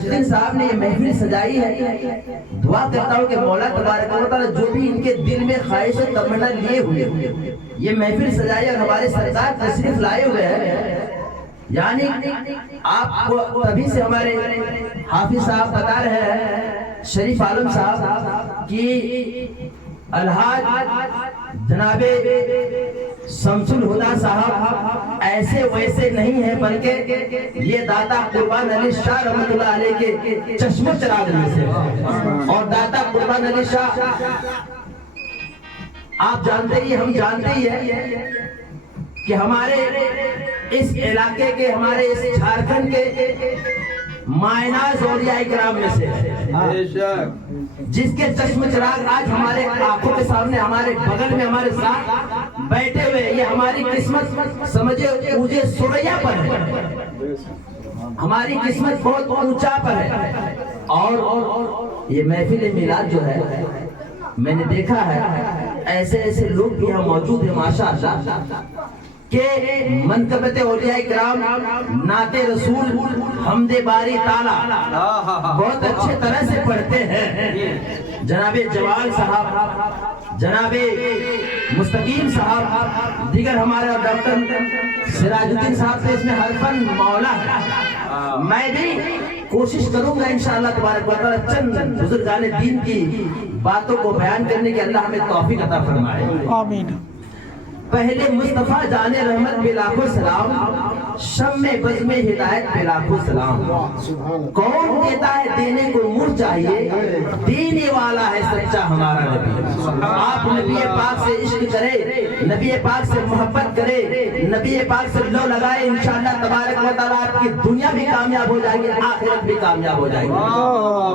الدین صاحب نے یہ محفل سجائی ہے. دعا کرتا ہوں کہ مولا تبارک و تعالی جو بھی ان کے دل میں خواہش و تمنا لیے ہوئے یہ محفل سجائی اور ہمارے سرکار تشریف لائے ہوئے ہیں. یعنی آپ کو تبھی سے ہمارے حافظ صاحب بتا رہے ہیں شریف عالم صاحب کی الحاج جناب شمس الہدیٰ صاحب ایسے ویسے نہیں ہے بلکہ یہ داتا قربان علی شاہ رحمۃ اللہ علیہ کے چشم و چراغ میں سے. اور داتا قربان علی شاہ آپ جانتے ہی ہم جانتے ہی ہیں کہ ہمارے اس علاقے کے ہمارے اس جھارکھنڈ کے مائناز اولیاء کرام میں سے جس کے چشم چراغ آج ہمارے آنکھوں کے سامنے ہمارے بغل میں ہمارے ساتھ بیٹھے ہوئے. یہ ہماری قسمت سمجھے مجھے سوریا پر ہے, ہماری قسمت بہت اونچا پر ہے. اور یہ محفل میلاد جو ہے میں نے دیکھا ہے ایسے ایسے لوگ بھی یہاں موجود ہیں ماشاءاللہ کہ منقبت اولیاء کرام نعت رسول حمد باری تعالی بہت اچھے طرح سے پڑھتے ہیں. جناب جوال صاحب, جناب مستقیم صاحب, دیگر ہمارا ڈاکٹر سراج الدین صاحب سے اس میں ہر فن مولا ہے. میں بھی کوشش کروں گا انشاءاللہ تبارک و تعالی چند بزرگان دین کی باتوں کو بیان کرنے کے اللہ ہمیں توفیق عطا فرمائے. آمین. پہلے مصطفیٰ جان رحمت پہ لاکھوں سلام, شم میں بز میں ہدایت پہ لاکھوں سلام. کون دیتا ہے دینے کو منہ چاہیے, دینے والا ہے سچا ہمارا نبی. آپ نبی پاک سے عشق کرے, نبی پاک سے محبت کرے, نبی پاک سے لو لگائے, انشاءاللہ تبارک و تعالیٰ آپ کی دنیا بھی کامیاب ہو جائے گی, آخرت بھی کامیاب ہو جائے گی.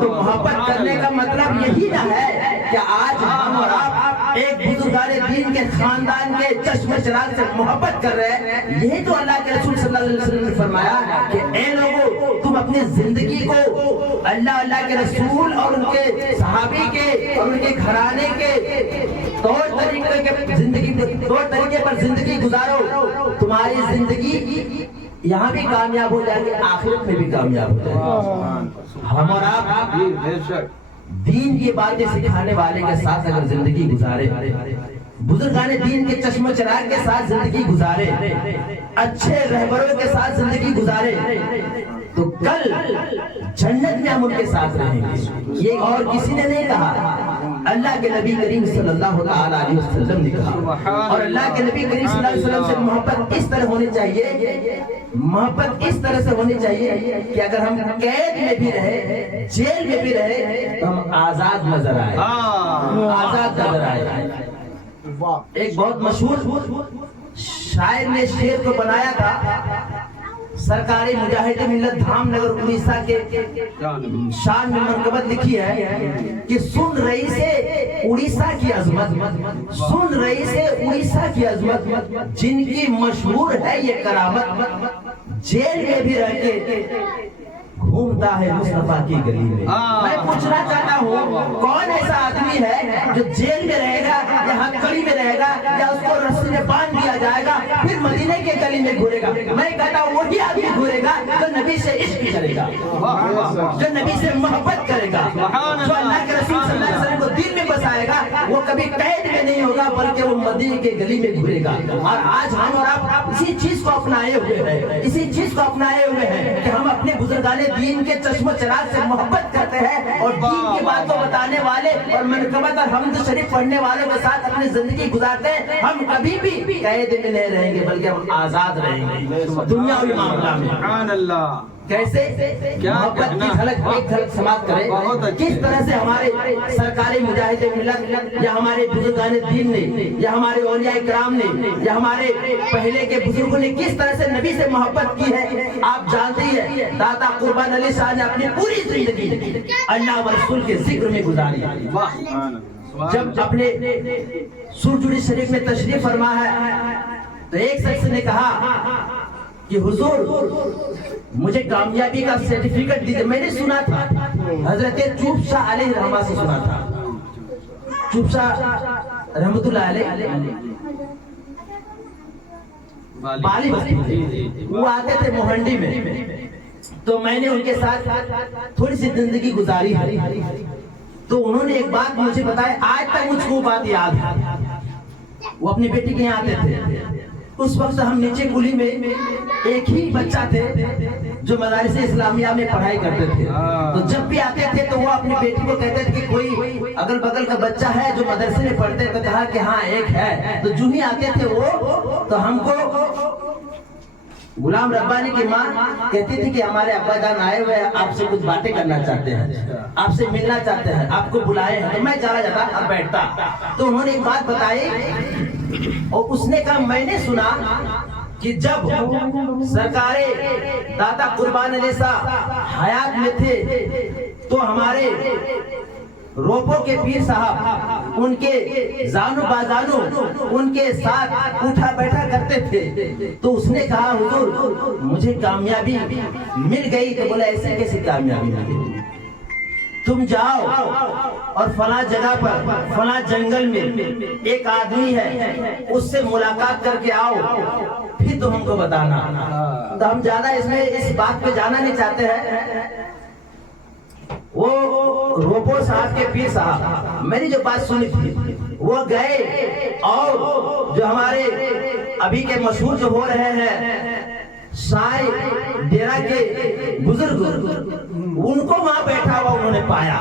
تو محبت کرنے کا مطلب یہی نہ ہے کہ آج ہم اور آپ ایک بزرگان دین کے خاندان کے چشم چراغ سے محبت کر رہے ہیں. یہی تو اللہ کے رسول صلی اللہ علیہ وسلم نے فرمایا کہ اے لوگوں تم اپنی زندگی کو اللہ کے رسول اور ان کے صحابی کے اور ان کے گھرانے کے طور طریقے پر زندگی گزارو. تمہاری زندگی یہاں بھی کامیاب ہو جائے گی, آخرت میں بھی کامیاب ہو جائے گی. ہم اور آپ دین کی باتیں سکھانے والے کے ساتھ اگر زندگی گزارے, بزرگان دین کے چشم چراغ کے ساتھ زندگی گزارے, اچھے رہبروں کے ساتھ زندگی گزارے, تو کل جنت میں ہم ان کے ساتھ رہیں گے. یہ اور کسی نے نہیں کہا, اللہ کے نبی کریم صلی اللہ علیہ وسلم نے کہا. اور اللہ کے نبی کریم صلی اللہ علیہ وسلم سے محبت اس طرح ہونی چاہیے, محبت اس طرح سے ہونی چاہیے کہ اگر ہم قید میں بھی رہے, جیل میں بھی رہے, تو ہم آزاد نظر آئے, آزاد نظر آئے. ایک بہت مشہور شاعر نے شعر کو بنایا تھا, سرکاری مجاہد ملت دھام نگر اڑیسہ کے شان میں منقبت لکھی ہے کہ سن رہی سے اڑیسہ کی عظمت, سن رہی سے اڑیسہ کی عظمت, جن کی مشہور ہے یہ کرامت, جیل میں بھی رہ کے گھومتا ہے مصطفیٰ کی گلی میں. میں پوچھنا چاہتا ہوں کون ایسا آدمی ہے جو جیل میں رہے گا یا ہتھکڑی میں رہے گا یا اس کو رسی میں باندھ دیا جائے گا پھر مدینے کے گلی میں گھورے گا. میں کہتا ہوں وہی آدمی گھورے گا جو نبی سے عشق کرے گا, جو نبی سے محبت کرے گا, جو اللہ کے رسول صلی اللہ علیہ وسلم کو دل میں بسائے گا. وہ کبھی قید میں نہیں ہوگا بلکہ وہ مدینے کے گلی میں گھورے گا. اور آج ہم اور آپ اسی چیز کو اپنائے ہوئے ہیں, اسی چیز کو اپنائے ہوئے ہیں کہ ہم اپنے بزرگان دین کے چشم و چراغ سے محبت کرتے ہیں اور دین کی باتوں بتانے والے اور منقبت اور حمد شریف پڑھنے والوں کے ساتھ اپنی زندگی گزارتے ہیں. ہم کبھی بھی قید میں نہیں رہیں گے بلکہ ہم آزاد رہیں گے دنیاوی معاملہ میں. سبحان اللہ. کیسے محبت کی جھلک ایک جھلک سماعت کرے, کس طرح سے ہمارے سرکاری مجاہد ملت یا ہمارے بزرگان دین نے یا ہمارے اولیاء کرام نے یا ہمارے پہلے کے بزرگوں نے کس طرح سے نبی سے محبت کی ہے. آپ جانتے ہیں داتا قربان علی شاہ نے اپنی پوری زندگی اللہ و رسول کے ذکر میں گزاری. جب اپنے سرجوڑی شریف میں تشریف فرما ہے تو ایک شخص نے کہا کہ حضور مجھے کامیابی کا سرٹیفکیٹ دیجئے. میں نے سنا تھا حضرت چوب شاہ علیہ رحمہ سے سنا تھا, چوب شاہ رحمت اللہ علیہ بالی بستی تھے, وہ آتے تھے موہنڈی میں تو میں نے ان کے ساتھ تھوڑی سی زندگی گزاری ہے، تو انہوں نے ایک بات مجھے بتایا، آج تک مجھ کو بات یاد ہے۔ وہ اپنی بیٹی کے یہاں آتے تھے، اس وقت ہم نیچے کلی میں ایک ہی بچہ تھے جو مدارس اسلامیہ میں پڑھائی کرتے تھے، تو جب بھی آتے تھے تو وہ اپنی بیٹی کو کہتے تھے کہ کوئی اگل بگل کا بچہ ہے جو مدرسے میں پڑھتے، تو کہا کہ ہاں ایک ہے، تو جو ہی آتے تھے وہ تو ہم کو غلام ربانی کی ماں کہتی تھی کہ ہمارے ابا جان آئے ہوئے ہیں، آپ سے کچھ باتیں کرنا چاہتے ہیں، آپ سے ملنا چاہتے ہیں، آپ کو بلائے ہیں، تو میں چلا جاتا اور بیٹھتا، تو انہوں نے ایک بات بتائی اور اس نے کہا میں نے سنا کہ جب سرکار داتا قربان علی صاحب حیات میں تھے تو ہمارے روپو کے پیر صاحب ان کے زانو بازانو ان کے ساتھ اٹھا بیٹھا کرتے تھے، تو اس نے کہا حضور مجھے کامیابی مل گئی، تو بولا ایسے کیسے کامیابی مل گئی؟ تم جاؤ اور فلاں جگہ پر فلاں جنگل میں ایک آدمی ہے، اس سے ملاقات کر کے آؤ، پھر تم ہم کو بتانا۔ تو ہم زیادہ اس بات پہ جانا نہیں چاہتے ہیں۔ وہ روپو صاحب کے پیر صاحب میں نے جو بات سنی تھی وہ گئے، اور جو ہمارے ابھی کے مشہور جو ہو رہے ہیں سائے ڈیرا کے بزرگ، ان کو وہاں بیٹھا ہوا انہوں نے پایا،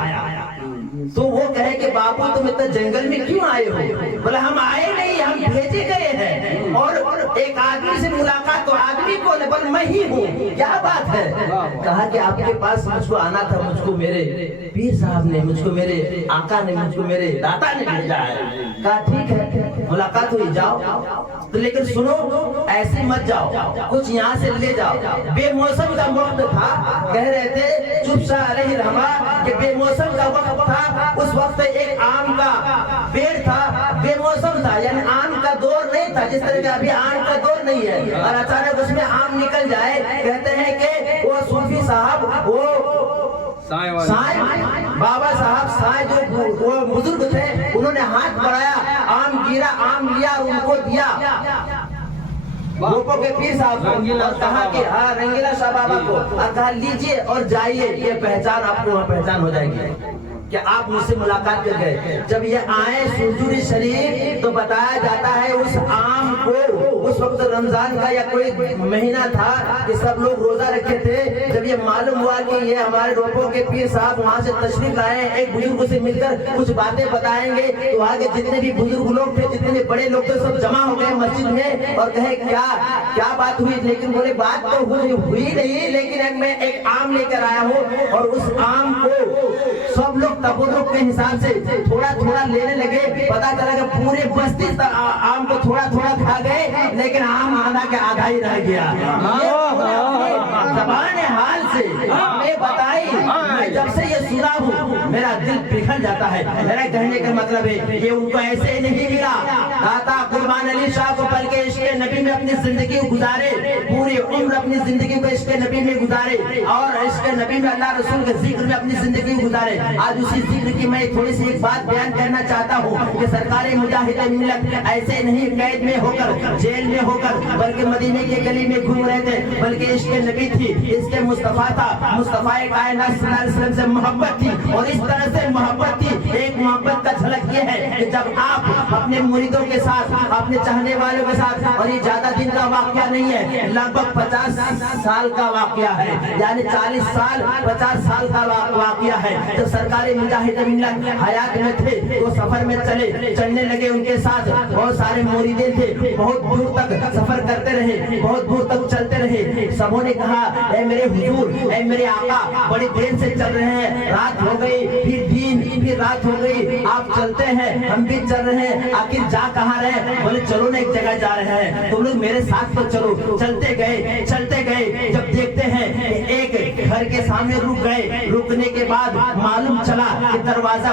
تو وہ کہے کہ باپو تم اتنا جنگل میں کیوں آئے ہو؟ بولے ہم آئے نہیں، ہم بھیجے گئے ہیں، اور ایک آدمی سے ملاقات، تو آدمی کون ہے؟ بولے میں ہی ہوں، کیا بات ہے؟ کہا کہ آپ کے پاس مجھ کو آنا تھا، مجھ کو میرے پیر صاحب نے، مجھ کو میرے آقا نے، مجھ کو میرے داتا نے بھیجا ہے۔ کہا ٹھیک ہے ملاقات ہوئی، جاؤ، تو لیکن سنو ایسے مت جاؤ، کچھ یہاں سے لے جاؤ۔ بے موسم کا وقت تھا، کہہ رہے تھے چپ سا علیہ رحمہ کہ بے موسم کا وقت تھا، اس وقت ایک آم کا پیڑ تھا، بے موسم تھا، یعنی آم کا دور نہیں تھا، جس طرح کہ ابھی آم کا دور نہیں ہے، اور اچانک اس میں آم نکل جائے۔ کہتے ہیں کہ وہ صوفی صاحب، وہ سائیں بابا صاحب سائیں جو وہ بزرگ تھے، انہوں نے ہاتھ بڑھایا، آم گرا، آم لیا اور ان کو دیا روپو کے پیر صاحب کو، اور کہا کہ ہاں رنگیلا شاہ بابا کو، اور کہا لیجئے اور جائیے، یہ پہچان آپ کو وہاں پہچان ہو جائے گی کہ آپ مجھ سے ملاقات کر گئے۔ جب یہ آئے سرجوری شریف تو بتایا جاتا ہے اس آم کو، اس وقت رمضان کا یا کوئی مہینہ تھا کہ سب لوگ روزہ رکھے تھے، جب یہ معلوم ہوا کہ یہ ہمارے روپو کے پیر صاحب وہاں سے تشریف لائے، ایک بزرگ سے مل کر کچھ باتیں بتائیں گے، تو وہاں کے جتنے بھی بزرگ لوگ تھے، جتنے بھی بڑے لوگ تھے، سب جمع ہو گئے مسجد میں اور کہے کیا بات ہوئی؟ لیکن بولے بات تو ہوئی نہیں، لیکن میں ایک آم لے کر آیا ہوں، اور اس آم کو سب لوگ تبرک کے حساب سے تھوڑا تھوڑا لینے لگے، پتا چلا کہ پورے بستی آم کو تھوڑا تھوڑا کھا گئے، لیکن آم آدھا کے آدھا ہی رہ گیا۔ زبان حال سے میں بتائی، میں جب سے یہ سنا ہوں میرا دل پگھل جاتا ہے۔ میرا کہنے کا مطلب ہے یہ ان کو ایسے نہیں ملا، داتا قربان علی شاہ کو بلکہ عشق نبی میں اپنی زندگی گزارے، پوری عمر اپنی زندگی کو عشق نبی میں گزارے، اور عشق نبی میں اللہ رسول کے ذکر میں اپنی زندگی گزارے۔ آج اسی ذکر کی میں تھوڑی سی ایک بات بیان کرنا چاہتا ہوں کہ سرکار مجاہد ملت ایسے نہیں قید میں ہو کر، جیل میں ہو کر، بلکہ مدینے کی گلی میں گھوم رہے تھے، بلکہ عشق نبی تھی، اس کے مصطفیٰ تھا، مصطفیٰ کائنات صلی اللہ علیہ وسلم سے محبت تھی، اور اس طرح سے محبت تھی۔ ایک محبت کا جھلک یہ ہے کہ جب آپ اپنے مریدوں کے ساتھ، اپنے چاہنے والوں کے ساتھ، اور یہ زیادہ دن کا واقعہ نہیں ہے، لگ بھگ 50 سال کا واقعہ ہے، یعنی 40 سال 50 سال کا واقعہ ہے۔ جب سرکار مجاہد ملت حیات میں تھے تو سفر میں چلنے لگے، ان کے ساتھ بہت سارے موریدین تھے، بہت دور تک سفر کرتے رہے، بہت دور تک چلتے رہے۔ سبوں نے کہا اے میرے حضور، اے میرے آقا، بڑی دیر سے چل رہے ہیں، رات ہو گئی، پھر دن، پھر رات ہو گئی، آپ چلتے ہیں، ہم بھی چل رہے ہیں، آخر جا کہاں رہے؟ بولے چلو نا ایک جگہ جا رہے ہیں، تم لوگ میرے ساتھ تو چلو۔ چلتے گئے، جب دیکھتے ہیں ایک گھر کے سامنے رک گئے، رکنے کے بعد معلوم چلا کہ دروازہ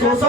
100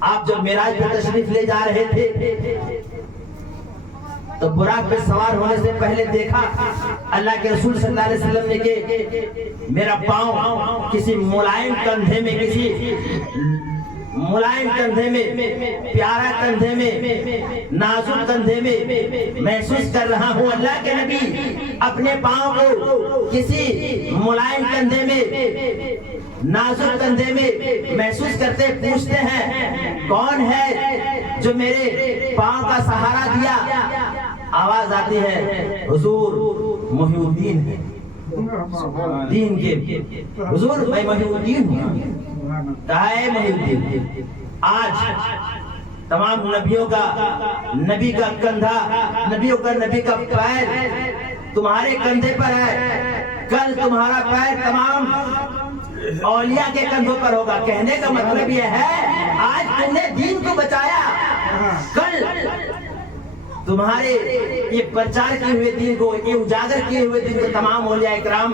آپ جب معراج پہ تشریف لے جا رہے تھے تو براق پہ سوار ہونے سے پہلے دیکھا اللہ کے رسول صلی اللہ علیہ وسلم نے کہ میرا پاؤں کسی ملائم کندھے میں، کسی ملائم کندھے میں، پیارا کندھے میں، نازک کندھے میں محسوس کر رہا ہوں۔ اللہ کے نبی اپنے پاؤں کو کسی ملائم کندھے میں، نازک کندھے میں محسوس کرتے پوچھتے ہیں کون ہے جو میرے پاؤں کا سہارا دیا؟ آواز آتی ہے حضور محی الدین ہے، دین کے حضور میں محی الدین ہوں۔ کہا ہے محی الدین، آج تمام نبیوں کا، نبی کا کندھا، نبی کا پیر تمہارے کندھے پر ہے، کل تمہارا پیر تمام اولیاء کے کندھوں پر ہوگا۔ کہنے کا مطلب یہ ہے آج تم نے دین کو بچایا، کل تمہارے یہ پرچار کیے ہوئے دین کو، یہ اجاگر کیے ہوئے دین کو تمام اولیاء اکرام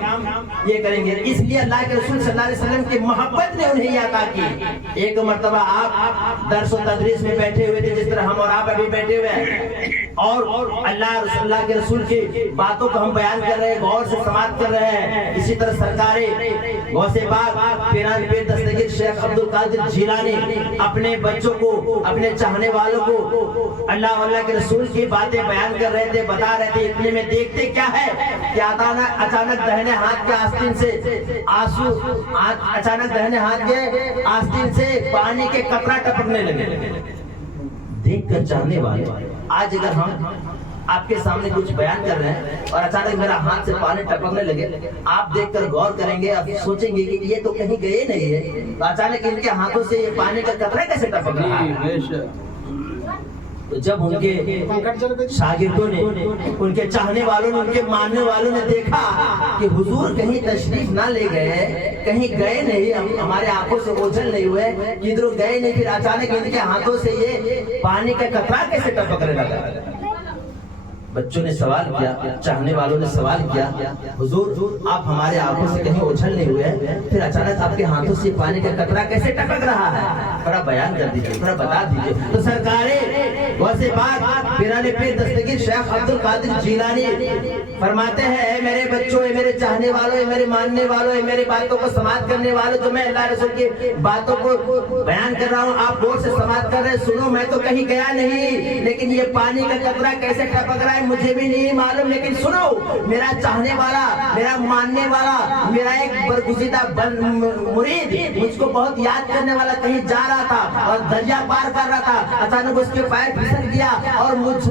یہ کریں گے۔ اس لیے اللہ کے رسول صلی اللہ علیہ وسلم کی محبت نے انہیں یہ عطا کی۔ ایک مرتبہ آپ درس و تدریس میں بیٹھے ہوئے تھے جس طرح ہم اور آپ ابھی بیٹھے ہوئے ہیں، اور اللہ کے رسول کی باتوں کو ہم بیان کر رہے ہیں، غور سے سماعت کر رہے ہیں۔ اسی طرح سرکار غوث پاک پیران پیر دستگیر شیخ عبد القادر جیلانی اپنے بچوں کو، اپنے چاہنے والوں کو اللہ کے رسول کی باتیں بیان کر رہے تھے، بتا رہے تھے۔ اتنے میں دیکھتے کیا ہے کہ اچانک دہنے ہاتھ کے آستین سے آنسو، اچانک دہنے ہاتھ کے آستین سے پانی کے قطرہ ٹپکنے لگے۔ دیکھ کر چاہنے والے، آج اگر ہم آپ کے سامنے کچھ بیان کر رہے ہیں اور اچانک میرا ہاتھ سے پانی ٹپکنے لگے، آپ دیکھ کر غور کریں گے، آپ سوچیں گے کہ یہ تو کہیں گئے نہیں ہے، تو اچانک ان کے ہاتھوں سے یہ پانی کا قطرہ کیسے ٹپک رہا ہے؟ تو جب ان کے شاگردوں نے، ان کے چاہنے والوں نے، ان کے ماننے والوں نے دیکھا کہ حضور کہیں تشریف نہ لے گئے، کہیں گئے نہیں، ہمارے آنکھوں سے اوجھل نہیں ہوئے، کدھر گئے نہیں، پھر اچانک ان کے ہاتھوں سے یہ پانی کا قطرہ کیسے ٹپکنے لگا؟ بچوں نے سوال کیا، چاہنے والوں نے سوال کیا، حضور آپ ہمارے آنکھوں سے کہیں اوجھل نہیں ہوئے، پھر اچانک آپ کے ہاتھوں سے پانی کا قطرہ کیسے ٹپک رہا ہے؟ تھوڑا بیان کر دیجیے، تھوڑا بتا دیجیے۔ تو سرکار غوث پاک پیران پیر دستگیر شیخ عبد القادر جیلانی فرماتے ہیں، اے میرے بچوں، اے میرے چاہنے والوں، اے میرے ماننے والوں، اے میرے باتوں کو سماعت کرنے والوں، جو میں اللہ رسول کی باتوں کو بیان کر رہا ہوں، آپ غور سے سماعت کر رہے، سنو، میں تو کہیں گیا نہیں، لیکن یہ پانی کا قطرہ کیسے ٹپک رہا ہے مجھے بھی نہیں معلوم، لیکن سنو، میرا چاہنے والا، میرا ماننے والا، میرا ایک برگزیدہ مرید مجھ کو بہت یاد کرنے والا کہیں جا رہا تھا اور دریا پار کر رہا تھا، اچانک اس کے پیر پھسل گیا اور اس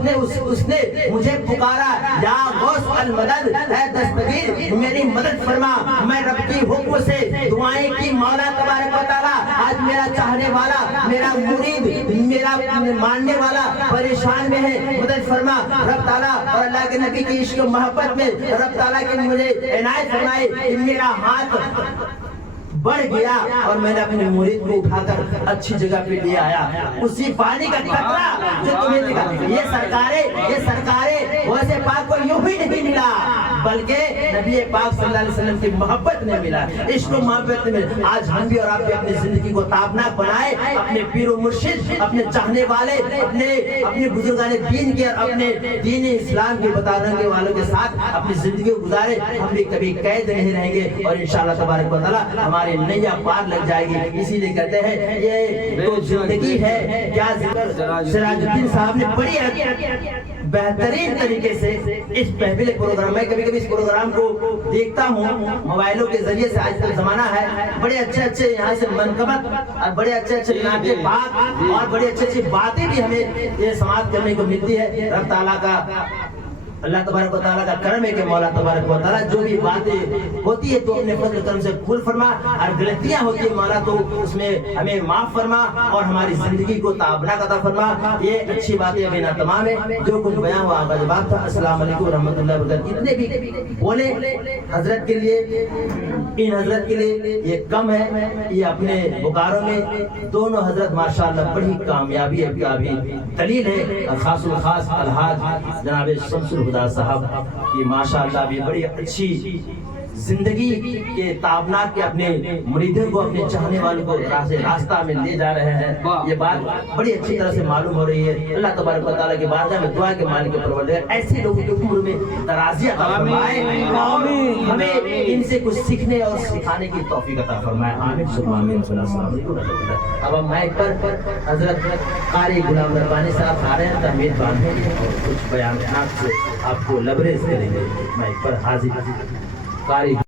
نے مجھے پکارا، یا غوث المدد، اے دستگیر میری مدد فرما۔ میں رب کی حکم سے دعائیں کی، مولا تبارک و تعالیٰ آج میرا چاہنے والا، میرا مرید، میرا ماننے والا پریشان میں ہے، مدد فرما رب تعالیٰ، اور اللہ کے نبی کی عشق و محبت میں رب تعالیٰ کے مجھے عنایت فرمائے کہ میرا ہاتھ بڑھ گیا اور میں نے اپنے مرید کو اٹھا کر اچھی جگہ پہ لے آیا، اسی پانی کا قطرہ جو تمہیں دکھا۔ یہ سرکارے غوث پاک کو یوں ہی نہیں ملا، بلکہ نبی پاک صلی اللہ علیہ وسلم کی محبت نے ملا، عشق و محبت نے ملا۔ آج ہم بھی اور آپ بھی اپنی زندگی کو تابناک بنائے، اپنے پیر و مرشد، اپنے چاہنے والے، اپنے بزرگان دین کے اور اپنے دین اسلام کے بتانے والوں کے ساتھ اپنی زندگی کو گزارے، ہم بھی کبھی قید نہیں رہیں گے اور انشاءاللہ تبارک و تعالیٰ ہمارے نیا پار لگ جائے گی۔ اسی لیے کہتے ہیں یہ تو زندگی ہے کیا ذکر۔ سراج الدین صاحب نے بڑی بہترین طریقے سے اس محفل پروگرام میں، کبھی کبھی اس پروگرام کو دیکھتا ہوں موبائلوں کے ذریعے سے، آج کل زمانہ ہے، بڑے اچھے یہاں سے منقبت اور بڑے اچھے نعت پاک اور بڑی اچھی باتیں بھی ہمیں یہ سماعت کرنے کو ملتی ہے۔ رب تعالیٰ کا، اللہ تبارک و تعالیٰ کا کرم ہے کہ مولا تبارک و تعالیٰ جو بھی باتیں ہوتی ہے تو اپنے فضل کرم سے قبول فرما، اور غلطیاں ہوتی ہیں مولا تو اس میں ہمیں معاف فرما اور ہماری زندگی کو تابناک عطا فرما۔ یہ اچھی باتیں ابھی نہ تمام ہے، جو کچھ بیان ہوا آپ کا جواب تھا۔ السلام علیکم ورحمۃ اللہ وبرکاتہ۔ جتنے بھی بولے حضرت کے لیے، ان حضرت کے لیے یہ کم ہے، یہ اپنے بکاروں میں دونوں حضرت ماشاءاللہ بڑی کامیابی کا بھی دلیل ہے۔ خاص الخاص الحاج جناب شمس الہدیٰ صاحب کی ماشاءاللہ بھی بڑی اچھی زندگی کے تابناک کے اپنے مریدوں کو، اپنے چاہنے والوں کو راستہ میں لے جا رہے ہیں. یہ بات بڑی اچھی طرح سے معلوم ہو رہی ہے. اللہ تبارک و تعالیٰ کی بارگاہ میں دعا کے مالک پروردگار ایسے لوگوں کی عمر میں درازی عطا فرمائے اور ہمیں ان سے کچھ سیکھنے اور سکھانے کی توفیق عطا فرمائے. آمین ثم آمین. السلام علیکم. اب ہم مائک پر حضرت قاری غلام ربانی صاحب آ رہے ہیں، تحمید باندھیں گے اور کچھ بیانات سے آپ کو لبریز کریں گے. مائک پر حاضر قاری